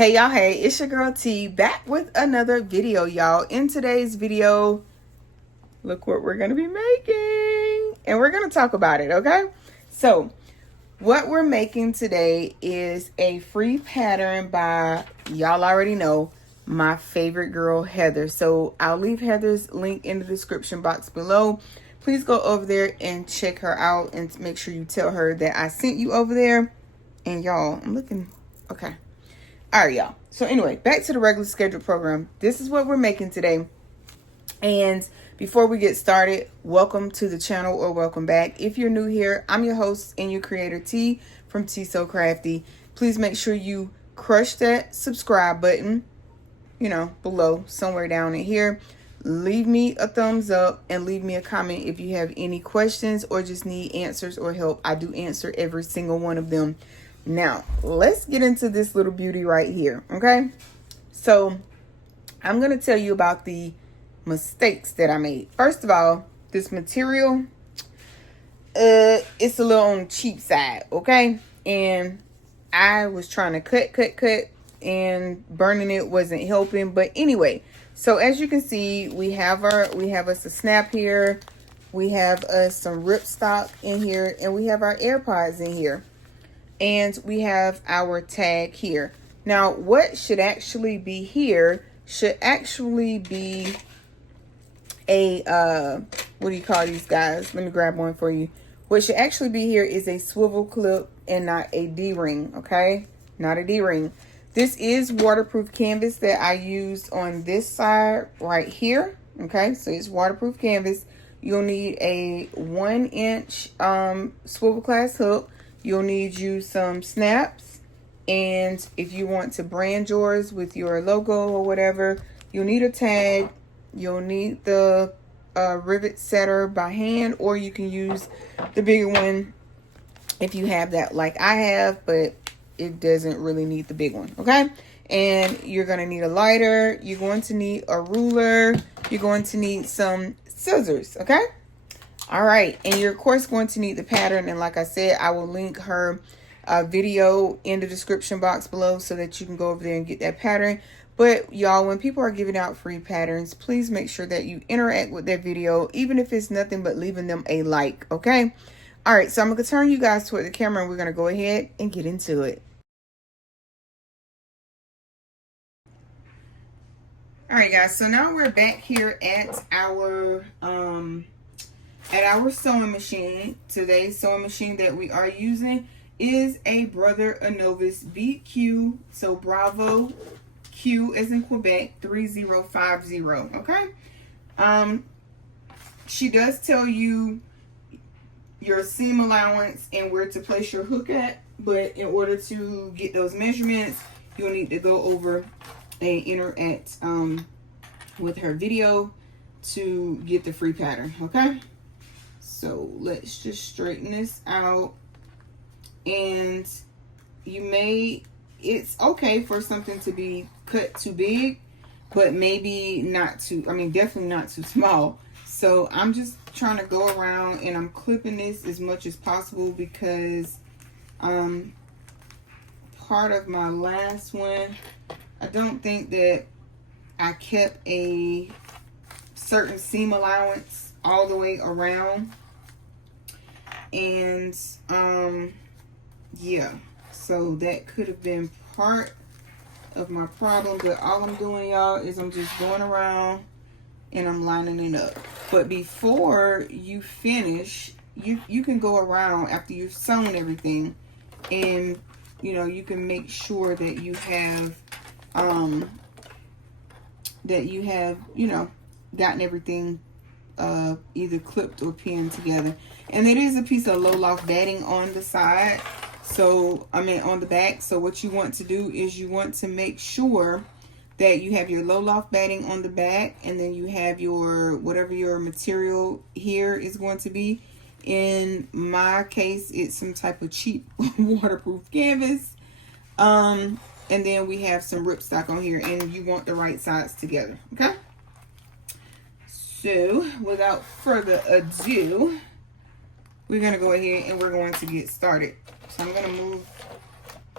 Hey y'all, hey, it's your girl T back with another video, y'all. In today's video, look what we're gonna be making, and we're gonna talk about it, okay? So what we're making today is a free pattern by, y'all already know, my favorite girl Heather. So I'll leave Heather's link in the description box below. Please go over there and check her out and make sure you tell her that I sent you over there. And y'all, I'm looking okay. All right, y'all. So anyway, back to the regular scheduled program. This is what we're making today. And before we get started, welcome to the channel or welcome back. If you're new here, I'm your host and your creator T from T So Crafty. Please make sure you crush that subscribe button, below, somewhere down in here. Leave me a thumbs up and leave me a comment if you have any questions or just need answers or help. I do answer every single one of them. Now, let's get into this little beauty right here, okay? So, I'm going to tell you about the mistakes that I made. First of all, this material, it's a little on the cheap side, okay? And I was trying to cut, and burning it wasn't helping. But anyway, so as you can see, we have us a snap here. We have us some ripstop in here, and we have our AirPods in here. And we have our tag here. Now, what should actually be here should actually be a, what do you call these guys? Let me grab one for you. What should actually be here is a swivel clip and not a D-ring, okay? Not a D-ring. This is waterproof canvas that I used on this side right here, okay? So it's waterproof canvas. You'll need a 1-inch swivel class hook. You'll need you some snaps, and if you want to brand yours with your logo or whatever, you'll need a tag. You'll need the rivet setter by hand, or you can use the bigger one if you have that like I have, but it doesn't really need the big one, okay? And you're going to need a lighter. You're going to need a ruler. You're going to need some scissors, okay? All right, and you're of course going to need the pattern, and like I said, I will link her video in the description box below so that you can go over there and get that pattern. But y'all, when people are giving out free patterns, please make sure that you interact with their video, even if it's nothing but leaving them a like, okay? All right, so I'm gonna turn you guys toward the camera, and we're gonna go ahead and get into it. All right, guys, so now we're back here at our sewing machine. Today's sewing machine that we are using is a Brother Anovis BQ, so Bravo Q as in Quebec 3050, okay? She does tell you your seam allowance and where to place your hook at, but in order to get those measurements, you'll need to go over and interact with her video to get the free pattern, okay? So let's just straighten this out. And it's okay for something to be cut too big, but maybe not too, definitely not too small. So I'm just trying to go around and I'm clipping this as much as possible because part of my last one, I don't think that I kept a certain seam allowance all the way around. And yeah, so that could have been part of my problem, but all I'm doing, y'all, is I'm just going around and I'm lining it up. But before you finish, you can go around after you've sewn everything, and you can make sure that you have gotten everything either clipped or pinned together. And it is a piece of low loft batting on the side, so on the back. So what you want to do is you want to make sure that you have your low loft batting on the back, and then you have your whatever your material here is going to be. In my case, it's some type of cheap waterproof canvas, and then we have some ripstop on here, and you want the right sides together, okay? So without further ado, we're going to go ahead and we're going to get started. So I'm going to move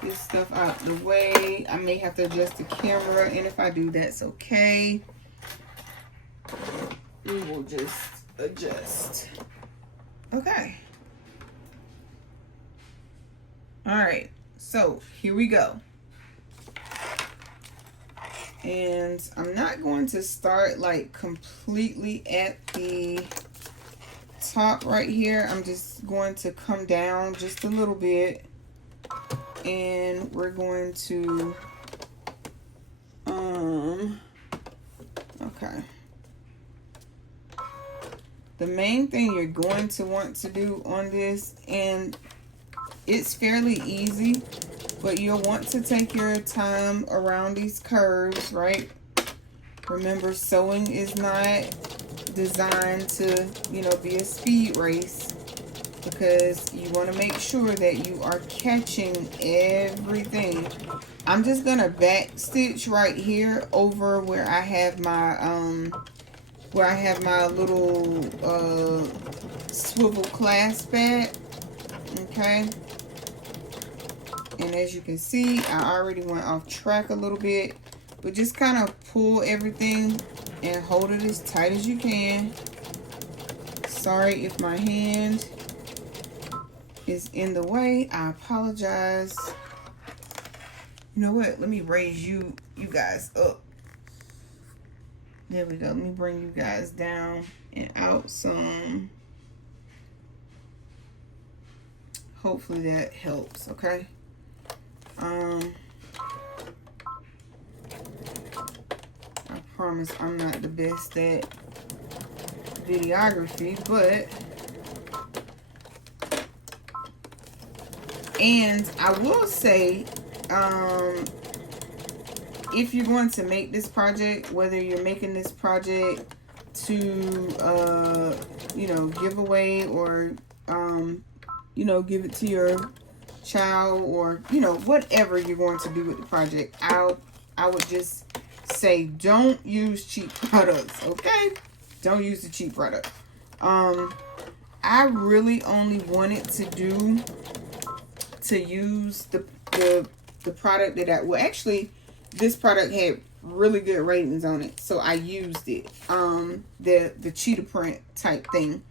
this stuff out the way. I may have to adjust the camera, and if I do, that's okay. We will just adjust. Okay. All right, so here we go. And I'm not going to start like completely at the top right here. I'm just going to come down just a little bit, and we're going to okay. The main thing you're going to want to do on this, and it's fairly easy, but you'll want to take your time around these curves, right? Remember, sewing is not designed to, you know, be a speed race, because you want to make sure that you are catching everything. I'm just gonna back stitch right here over where I have my little swivel clasp at. Okay, and as you can see, I already went off track a little bit, but just kind of pull everything and hold it as tight as you can. Sorry if my hand is in the way, I apologize. You know what, let me raise you guys up. There we go. Let me bring you guys down and out some. Hopefully that helps, okay? I promise I'm not the best at videography, but and I will say, if you're going to make this project, whether you're making this project to you know, give away, or you know, give it to your child, or you know, whatever you're going to do with the project, I would just say don't use cheap products, okay? Don't use the cheap product. I really only wanted to use the product that I, well, actually this product had really good ratings on it, so I used it, the cheetah print type thing.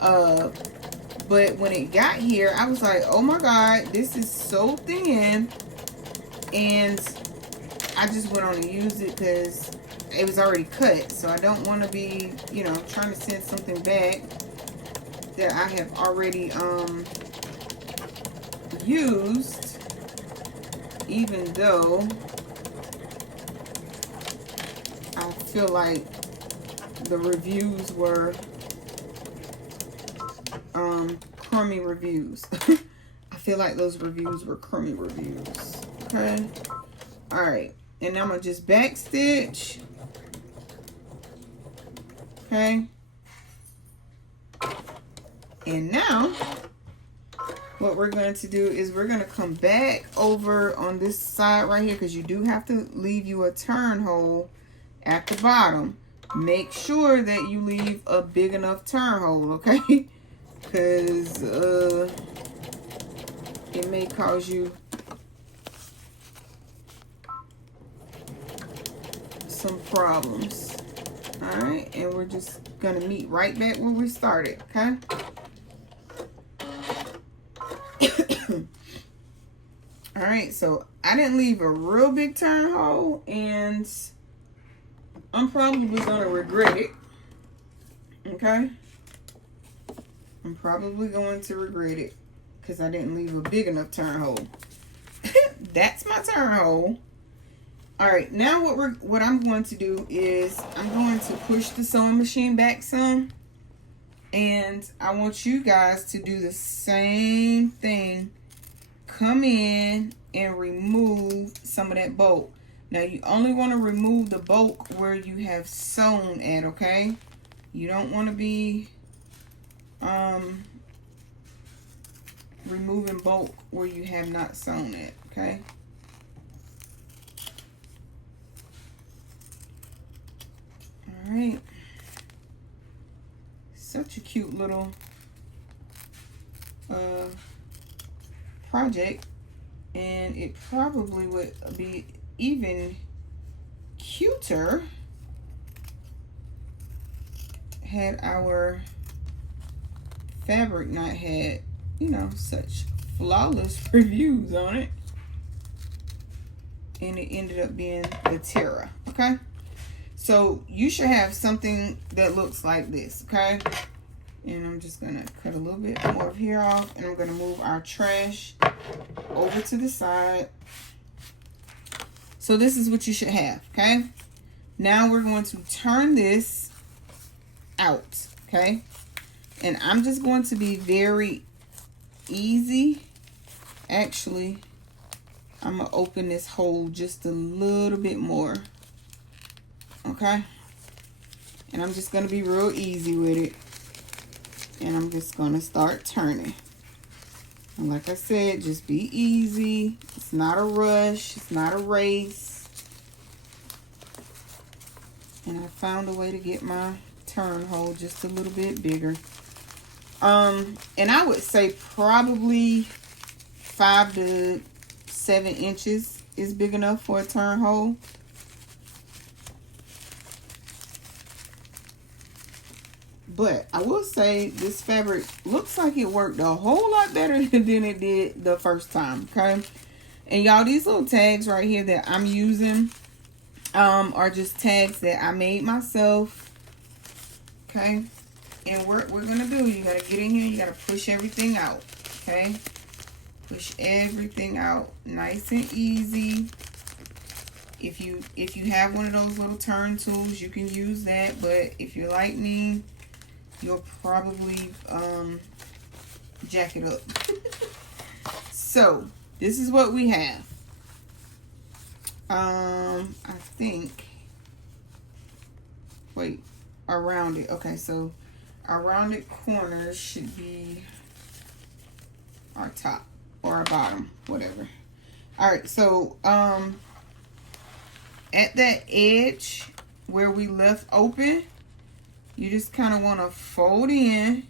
But when it got here, I was like, oh my god, this is so thin, and I just went on and used it because it was already cut, so I don't want to be, you know, trying to send something back that I have already used, even though I feel like the reviews were crummy reviews. I feel like those reviews were crummy reviews. Okay, all right, and I'm gonna just back stitch. Okay, and now what we're going to do is we're going to come back over on this side right here, because you do have to leave you a turn hole at the bottom. Make sure that you leave a big enough turn hole, okay? Because it may cause you some problems. All right, and we're just going to meet right back where we started, okay? All right, so I didn't leave a real big turn hole, and I'm probably going to regret it, okay? I'm probably going to regret it because I didn't leave a big enough turn hole. That's my turn hole. All right, now what I'm going to do is I'm going to push the sewing machine back some, and I want you guys to do the same thing. Come in and remove some of that bulk. Now you only want to remove the bulk where you have sewn at, okay? You don't want to be removing bulk where you have not sewn it, okay? All right. Such a cute little project, And it probably would be even cuter had our fabric not had, you know, such flawless reviews on it. And it ended up being the Terra, okay? So you should have something that looks like this, okay? And I'm just gonna cut a little bit more of here off, and I'm gonna move our trash over to the side. So this is what you should have, okay? Now we're going to turn this out, okay? And I'm just going to be very easy. Actually, I'm gonna open this hole just a little bit more, okay? And I'm just gonna be real easy with it. And I'm just gonna start turning. And like I said, just be easy. It's not a rush, it's not a race. And I found a way to get my turn hole just a little bit bigger. And I would say probably 5 to 7 inches is big enough for a turn hole. But I will say this fabric looks like it worked a whole lot better than it did the first time, okay? And y'all, these little tags right here that I'm using are just tags that I made myself, okay? And what we're gonna do, you gotta get in here, you gotta push everything out, okay? Push everything out nice and easy. If you have one of those little turn tools, you can use that. But if you're like me, you'll probably jack it up. So this is what we have. I think, wait, around it. Okay, so our rounded corners should be our top or our bottom, whatever. All right, so at that edge where we left open, you just kind of want to fold in,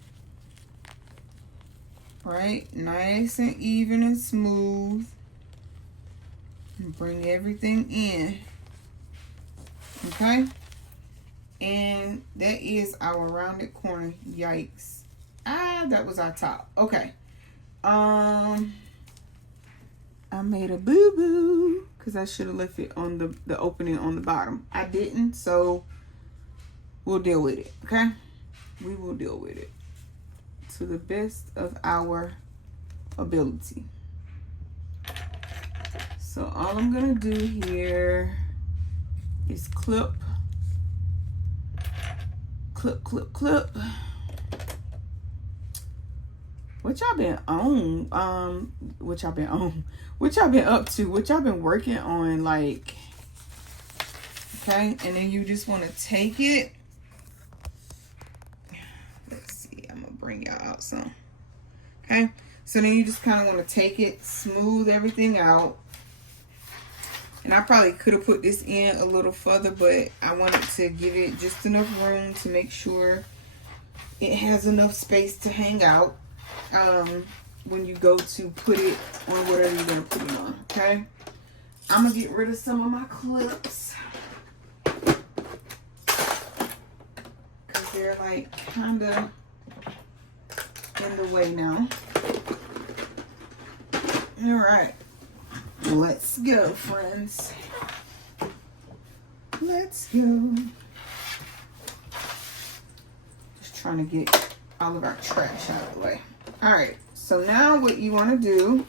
right? Nice and even and smooth. And bring everything in. Okay? And that is our rounded corner. Yikes. Ah, that was our top. Okay. I made a boo-boo because I should have left it on the opening on the bottom. I didn't, so we'll deal with it, okay? We will deal with it to the best of our ability. So all I'm gonna do here is clip, clip, clip, clip. What y'all been on? What y'all been on? What y'all been up to? What y'all been working on? Like, okay, and then you just want to take it. Let's see, I'm gonna bring y'all out some. Okay, so then you just kind of want to take it, smooth everything out. And I probably could have put this in a little further, but I wanted to give it just enough room to make sure it has enough space to hang out when you go to put it on whatever you're going to put it on, okay? I'm going to get rid of some of my clips because they're like kind of in the way now. All right. Let's go, friends. Let's go. Just trying to get all of our trash out of the way. All right, so now what you want to do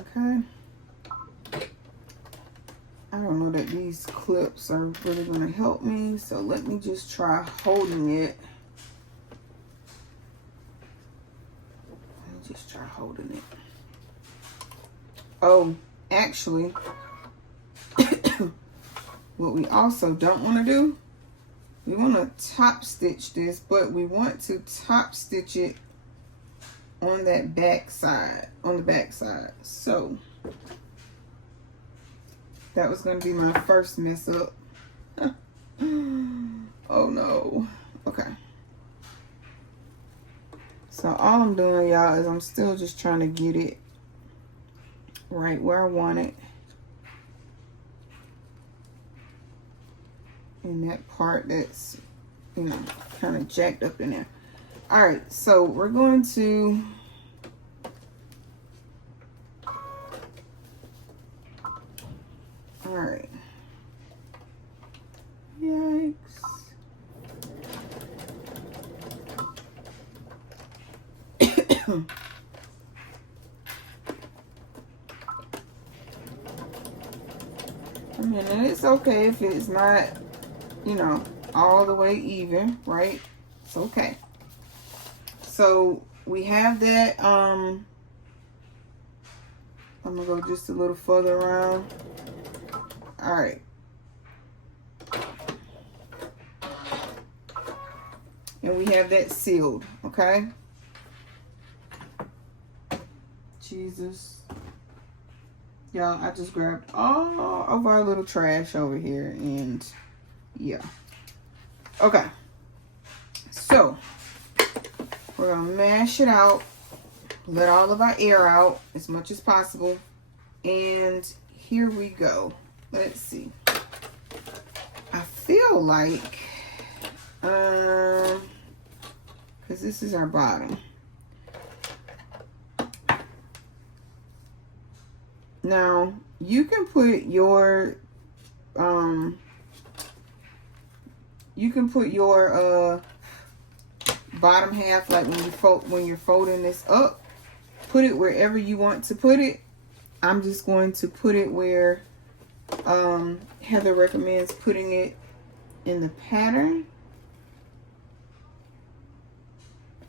okay. I don't know that these clips are really going to help me, so let me just try holding it. Let me just try holding it. Oh, actually, what we also don't want to do, we want to top stitch this, but we want to top stitch it on that back side, on the back side. So that was going to be my first mess up. Oh no. Okay. So all I'm doing, y'all, is I'm still just trying to get it right where I want it. In that part that's, you know, kind of jacked up in there. All right, so we're going to all right. Yikes. I mean, and it's okay if it's not, you know, all the way even, right? It's okay. So we have that. I'm gonna go just a little further around. All right. And we have that sealed, okay? Jesus. Y'all, I just grabbed all of our little trash over here, and yeah. Okay. So, we're gonna mash it out, let all of our air out as much as possible, and here we go. Let's see. I feel like, because this is our bottom. Now, you can put your, bottom half, like when you're folding this up, put it wherever you want to put it. I'm just going to put it where Heather recommends putting it in the pattern.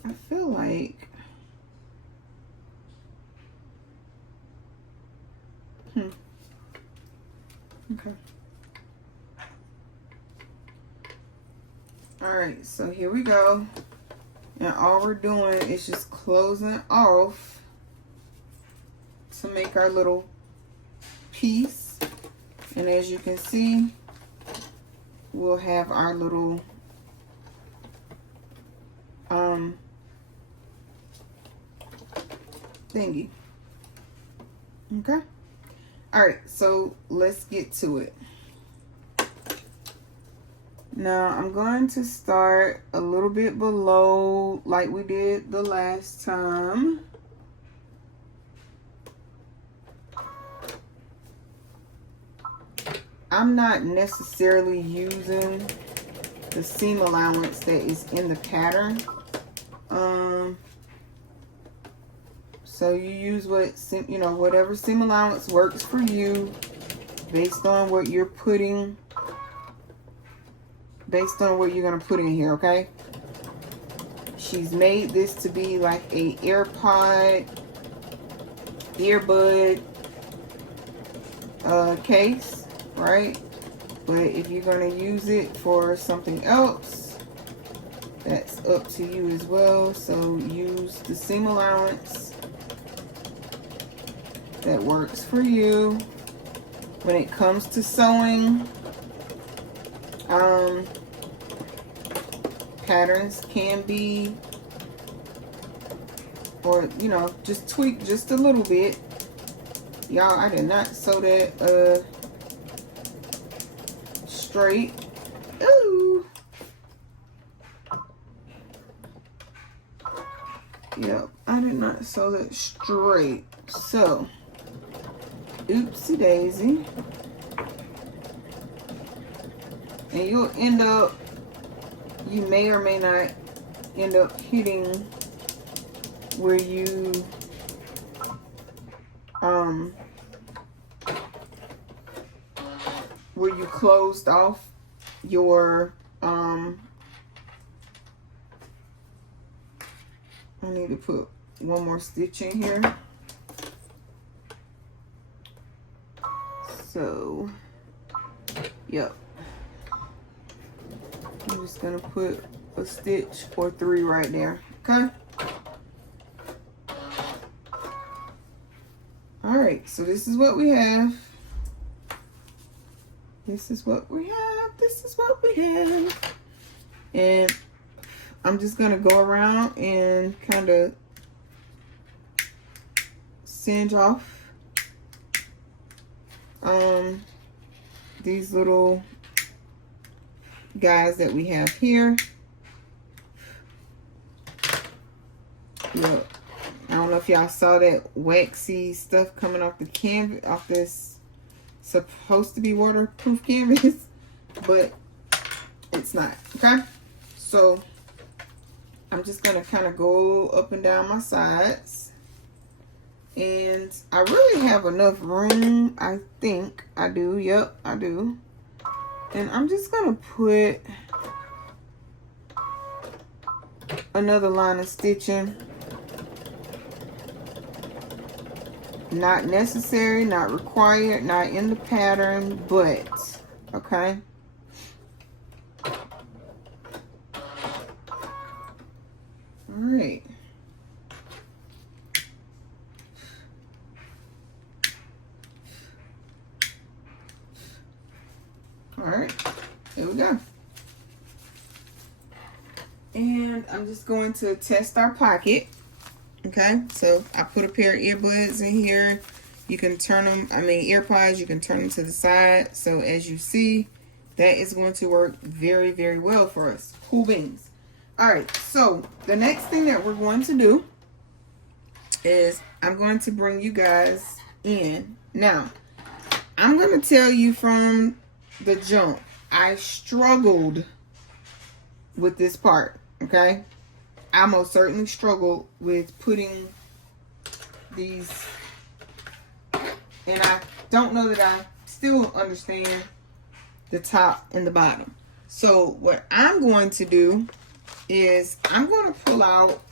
I feel like okay. All right, so here we go. And all we're doing is just closing off to make our little piece. And as you can see, we'll have our little thingy. Okay. All right, so let's get to it. Now I'm going to start a little bit below like we did the last time. I'm not necessarily using the seam allowance that is in the pattern. So you use whatever seam allowance works for you based on what you're putting, based on what you're gonna put in here, okay? She's made this to be like a AirPod, earbud case, right? But if you're gonna use it for something else, that's up to you as well. So use the seam allowance that works for you. When it comes to sewing, patterns can be, or just tweak just a little bit. Y'all, I did not sew that straight. Ooh. Yep, I did not sew that straight. So, oopsie daisy. And you'll end up, you may or may not end up hitting where you closed off your I need to put one more stitch in here. So, yep. I'm just gonna put a stitch or 3 right there, okay? All right, so this is what we have. This is what we have. this is what we have. And I'm just gonna go around and kind of singe off these little guys that we have here. Look, I don't know if y'all saw that waxy stuff coming off the canvas, off this supposed to be waterproof canvas, but it's not. Okay, so I'm just gonna kind of go up and down my sides. And I really have enough room. I think I do. Yep, I do. And I'm just going to put another line of stitching. Not necessary, not required, not in the pattern, but, okay. All right. Alright, here we go. And I'm just going to test our pocket. Okay, so I put a pair of earbuds in here. You can turn them, AirPods, you can turn them to the side. So as you see, that is going to work very, very well for us. Cool beans. Alright, so the next thing that we're going to do is I'm going to bring you guys in. Now, I'm going to tell you from the jump, I struggled with this part, okay? I most certainly struggled with putting these, and I don't know that I still understand the top and the bottom. So what I'm going to do is I'm going to pull out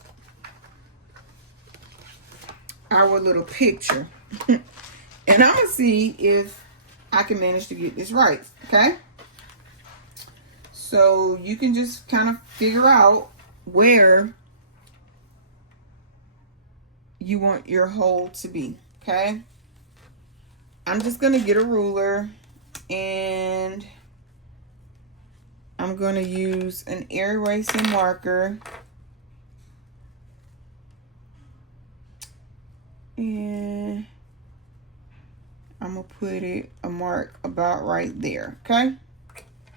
our little picture and I'm going to see if I can manage to get this right, okay? So you can just kind of figure out where you want your hole to be, okay? I'm just going to get a ruler and I'm going to use an erasing marker and I'm going to put a mark about right there, okay?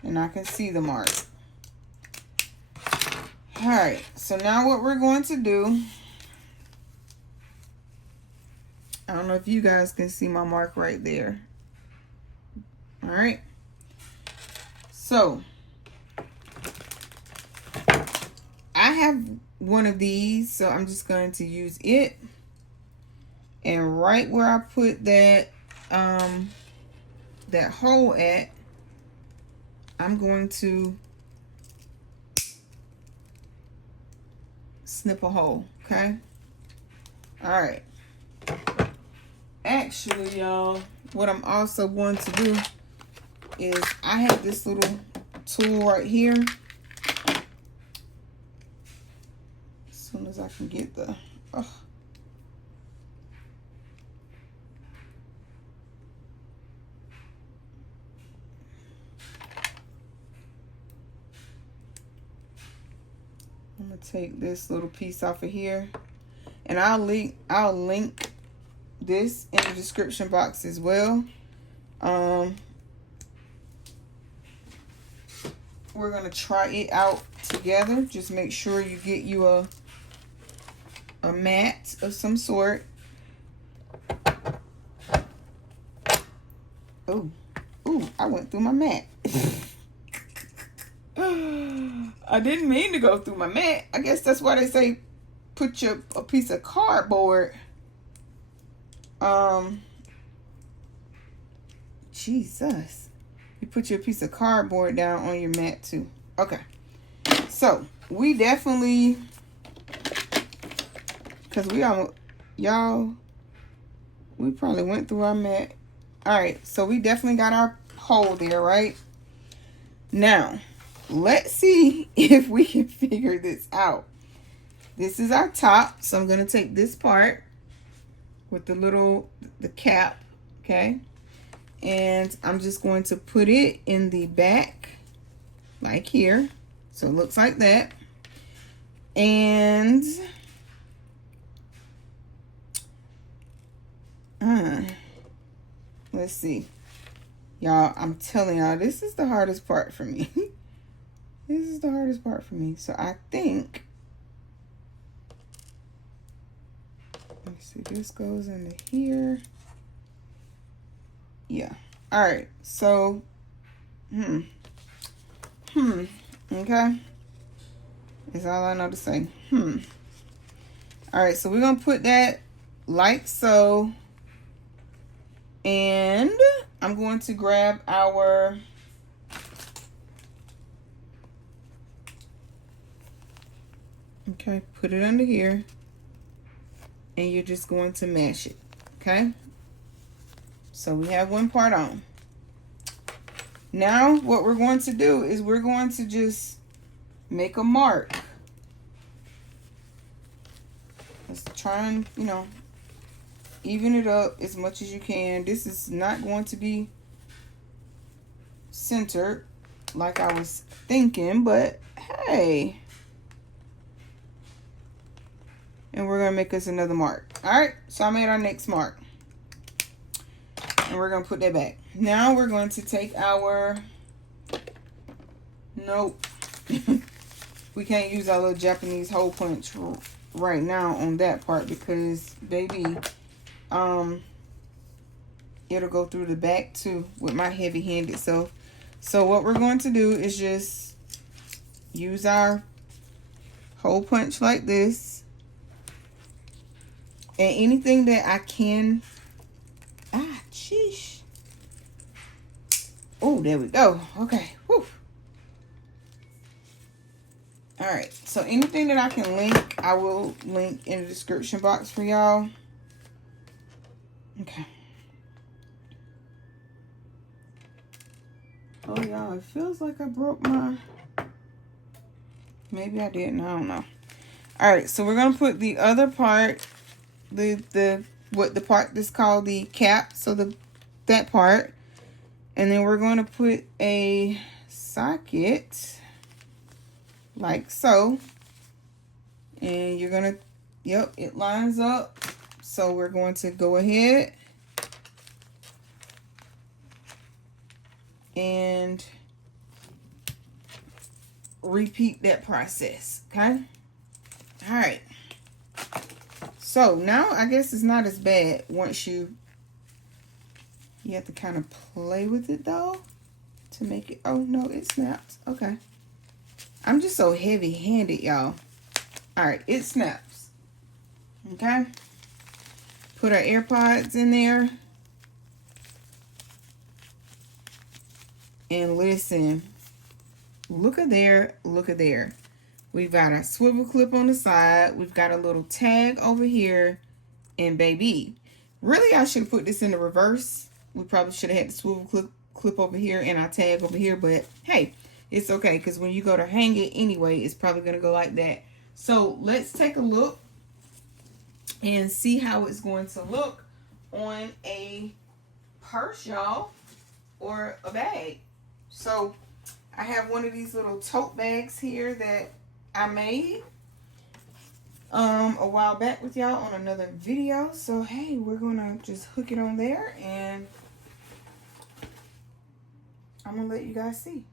And I can see the mark. All right, so now what we're going to do, I don't know if you guys can see my mark right there. All right. So I have one of these, so I'm just going to use it. And right where I put that that hole at, I'm going to snip a hole, okay? All right. Actually, y'all, what I'm also going to do is I have this little tool right here. As soon as I can get the, I'm gonna take this little piece off of here, and I'll link this in the description box as well. We're gonna try it out together. Just make sure you get you a mat of some sort. Oh, I went through my mat. I didn't mean to go through my mat. I guess that's why they say put a piece of cardboard. Jesus. You put your piece of cardboard down on your mat too. Okay. So we definitely, because we probably went through our mat. All right. So we definitely got our hole there, right? Now, let's see if we can figure this out. This is our top. So I'm going to take this part with the cap, okay? And I'm just going to put it in the back like here. So it looks like that. And let's see. Y'all, I'm telling y'all, this is the hardest part for me. This is the hardest part for me. So I think, let's see, this goes into here. Yeah. All right. So, okay. That's all I know to say. All right. So we're going to put that like so. And I'm going to grab our okay, put it under here, and you're just going to mash it. Okay, so we have one part on. Now what we're going to do is we're going to just make a mark. Let's try and, you know, even it up as much as you can. This is not going to be centered like I was thinking, but hey. And we're going to make us another mark. All right, so I made our next mark. And we're going to put that back. Now we're going to take our, nope. We can't use our little Japanese hole punch right now on that part because, baby, it'll go through the back too with my heavy-handed self. So what we're going to do is just use our hole punch like this. And anything that I can, sheesh. Oh, there we go. Okay, whew. All right, so anything that I can link, I will link in the description box for y'all. Okay. Oh, y'all, it feels like I broke my, maybe I didn't, I don't know. All right, so we're gonna put the other part, the part that's called the cap, so that part, and then we're going to put a socket like so, and you're gonna, yep, it lines up. So we're going to go ahead and repeat that process. Okay, all right. So now I guess it's not as bad once you have to kind of play with it though to make it, oh no, it snaps. Okay. I'm just so heavy-handed, y'all. All right, it snaps. Okay. Put our AirPods in there. And listen, look at there, look at there. We've got a swivel clip on the side. We've got a little tag over here. And baby, really I should have put this in the reverse. We probably should have had the swivel clip over here and our tag over here. But hey, it's okay because when you go to hang it anyway, it's probably going to go like that. So let's take a look and see how it's going to look on a purse, y'all, or a bag. So I have one of these little tote bags here that I made a while back with y'all on another video. So hey, we're gonna just hook it on there and I'm gonna let you guys see.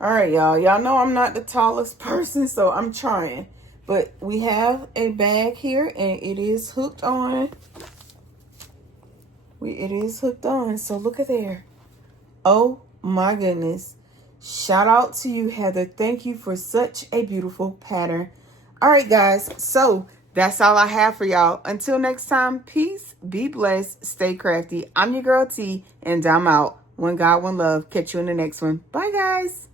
All right, y'all know I'm not the tallest person, so I'm trying, but we have a bag here and it is hooked on. It is hooked on, so look at there. Oh my goodness. Shout out to you, Heather. Thank you for such a beautiful pattern. All right, guys. So that's all I have for y'all. Until next time, peace, be blessed, stay crafty. I'm your girl T, and I'm out. One God, one love. Catch you in the next one. Bye, guys.